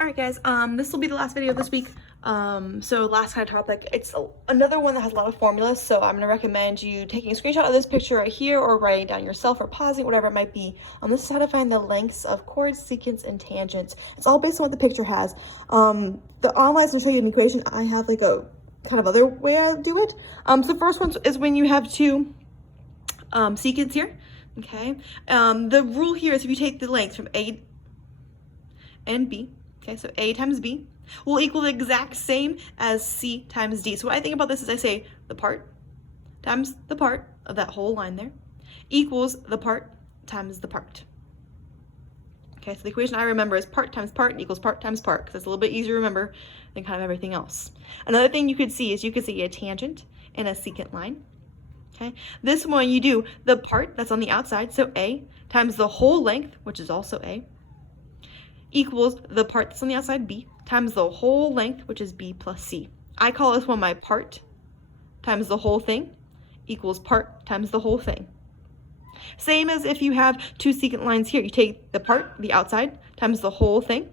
Alright guys, this will be the last video this week. So last kind of topic, it's another one that has a lot of formulas, so I'm going to recommend you taking a screenshot of this picture right here or writing it down yourself or pausing, whatever it might be. This is how to find the lengths of chords, secants, and tangents. It's all based on what the picture has. The online is going to show you an equation. I have like a kind of other way I do it. So the first one is when you have two secants here, okay? The rule here is if you take the length from A and B, okay, so A times B will equal the exact same as C times D. So what I think about this is I say the part times the part of that whole line there equals the part times the part. Okay, so the equation I remember is part times part equals part times part, because it's a little bit easier to remember than kind of everything else. Another thing you could see is you could see a tangent and a secant line. Okay, this one you do the part that's on the outside, so A times the whole length, which is also A, equals the part that's on the outside, B, times the whole length, which is B plus C. I call this one my part times the whole thing equals part times the whole thing. Same as if you have two secant lines here. You take the part, the outside, times the whole thing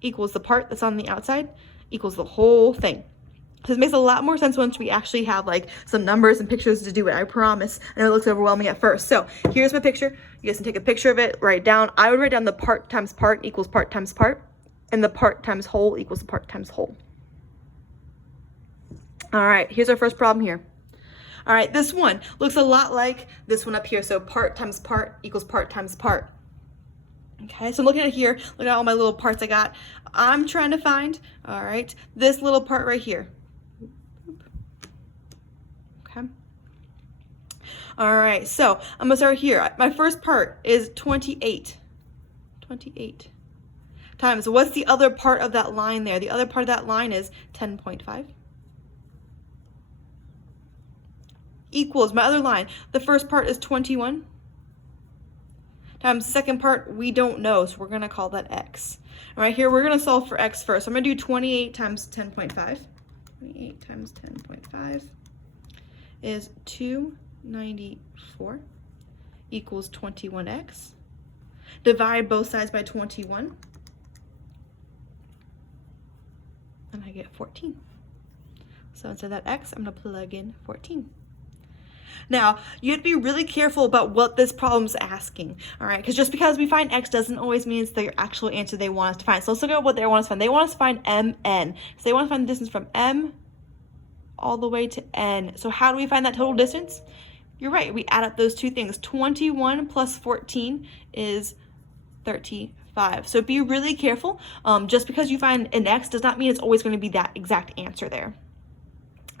equals the part that's on the outside equals the whole thing. So this makes a lot more sense once we actually have like some numbers and pictures to do it, I promise. I know it looks overwhelming at first. So here's my picture. You guys can take a picture of it, write it down. I would write down the part times part equals part times part, and the part times whole equals the part times whole. All right, here's our first problem here. All right, this one looks a lot like this one up here. So part times part equals part times part. Okay, so I'm looking at here, look at all my little parts I got. I'm trying to find, all right, this little part right here. Okay. All right, so I'm gonna start here. My first part is 28. 28 times, what's the other part of that line there? The other part of that line is 10.5. Equals my other line. The first part is 21. Times the second part, we don't know, so we're gonna call that X. All right, here we're gonna solve for X first. So I'm gonna do 28 times 10.5. 28 times 10.5 is 294 equals 21x. Divide both sides by 21. And I get 14. So instead of that x, I'm gonna plug in 14. Now, you have to be really careful about what this problem's asking, all right? Because just because we find x doesn't always mean it's the actual answer they want us to find. So let's look at what they want us to find. They want us to find mn. So they want to find the distance from m all the way to n. So how do we find that total distance? You're right, we add up those two things. 21 plus 14 is 35. So be really careful. Just because you find an x does not mean it's always going to be that exact answer there.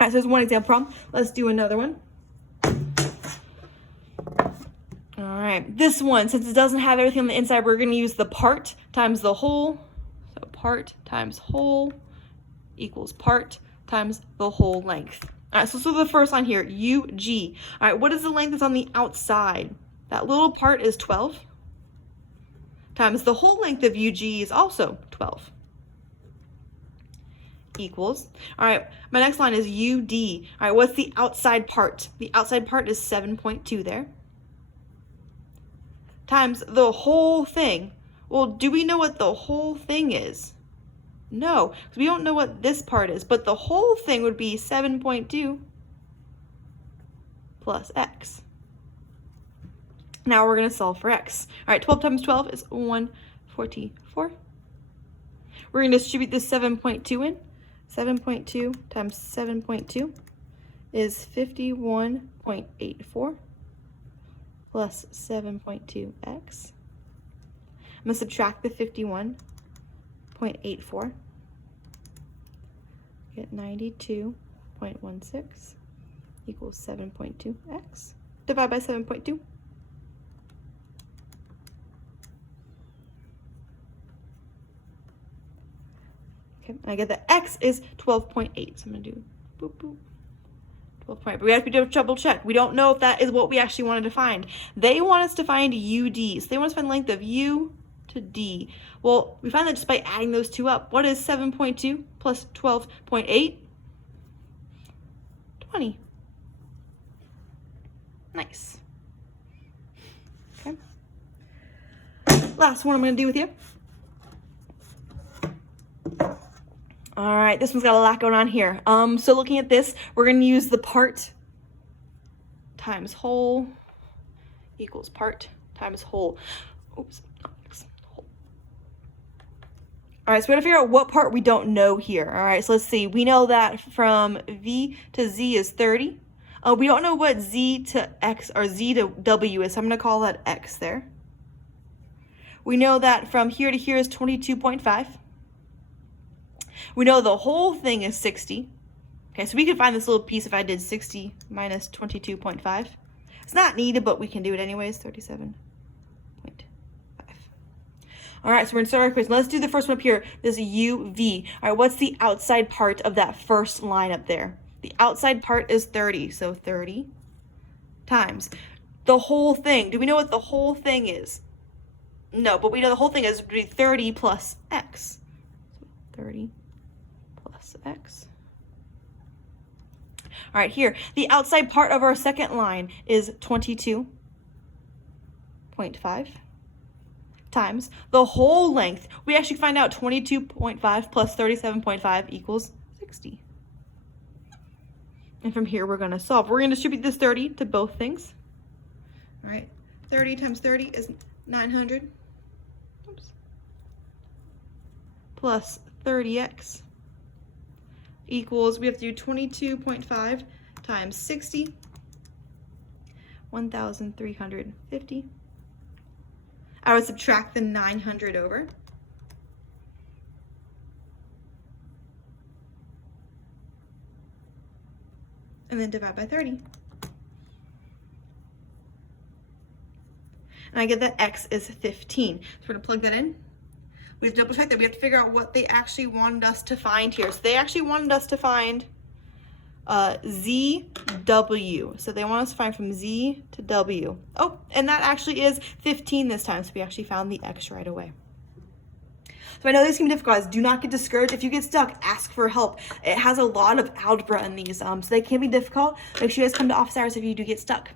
All right, so there's one example problem. Let's do another one. All right, this one, since it doesn't have everything on the inside, we're going to use the part times the whole. So part times whole equals part times the whole length. All right, so the first line here, UG. All right, what is the length that's on the outside? That little part is 12 times the whole length of UG is also 12. Equals. All right, my next line is UD. All right, what's the outside part? The outside part is 7.2 there. Times the whole thing. Well, do we know what the whole thing is? No, because we don't know what this part is, but the whole thing would be 7.2 plus x. Now we're going to solve for x. All right, 12 times 12 is 144. We're going to distribute this 7.2 in. 7.2 times 7.2 is 51.84 plus 7.2x. I'm going to subtract the 51.84. Get 92.16 equals 7.2x. Divide by 7.2. Okay, and I get that x is 12.8. So I'm going to do boop, boop. 12.8. But we have to double check. We don't know if that is what we actually wanted to find. They want us to find UD. So they want us to find the length of U to D. Well, we find that just by adding those two up. What is 7.2 plus 12.8? 20. Nice. Okay. Last one I'm going to do with you. All right, this one's got a lot going on here. So looking at this, we're going to use the part times whole equals part times whole. Oops, not x, whole. All right, so we're going to figure out what part we don't know here. All right, so let's see. We know that from v to z is 30. We don't know what z to x or z to w is, so I'm going to call that x there. We know that from here to here is 22.5. We know the whole thing is 60. Okay, so we can find this little piece if I did 60 minus 22.5. It's not needed, but we can do it anyways, 37.5. All right, so we're gonna start our equation. Let's do the first one up here, this UV. All right, what's the outside part of that first line up there? The outside part is 30, so 30 times the whole thing. Do we know what the whole thing is? No, but we know the whole thing is 30 plus x. So 30 plus x. All right, here, the outside part of our second line is 22.5 times the whole length. We actually find out 22.5 plus 37.5 equals 60. And from here, we're going to solve. We're going to distribute this 30 to both things. All right, 30 times 30 is 900. Oops. Plus 30x equals, we have to do 22.5 times 60, 1,350. I would subtract the 900 over. And then divide by 30. And I get that x is 15. So we're going to plug that in. We have to double check that. We have to figure out what they actually wanted us to find here. So they actually wanted us to find ZW. So they want us to find from Z to W. Oh, and that actually is 15 this time. So we actually found the X right away. So I know these can be difficult, guys. Do not get discouraged. If you get stuck, ask for help. It has a lot of algebra in these, so they can be difficult. Make sure you guys come to office hours if you do get stuck.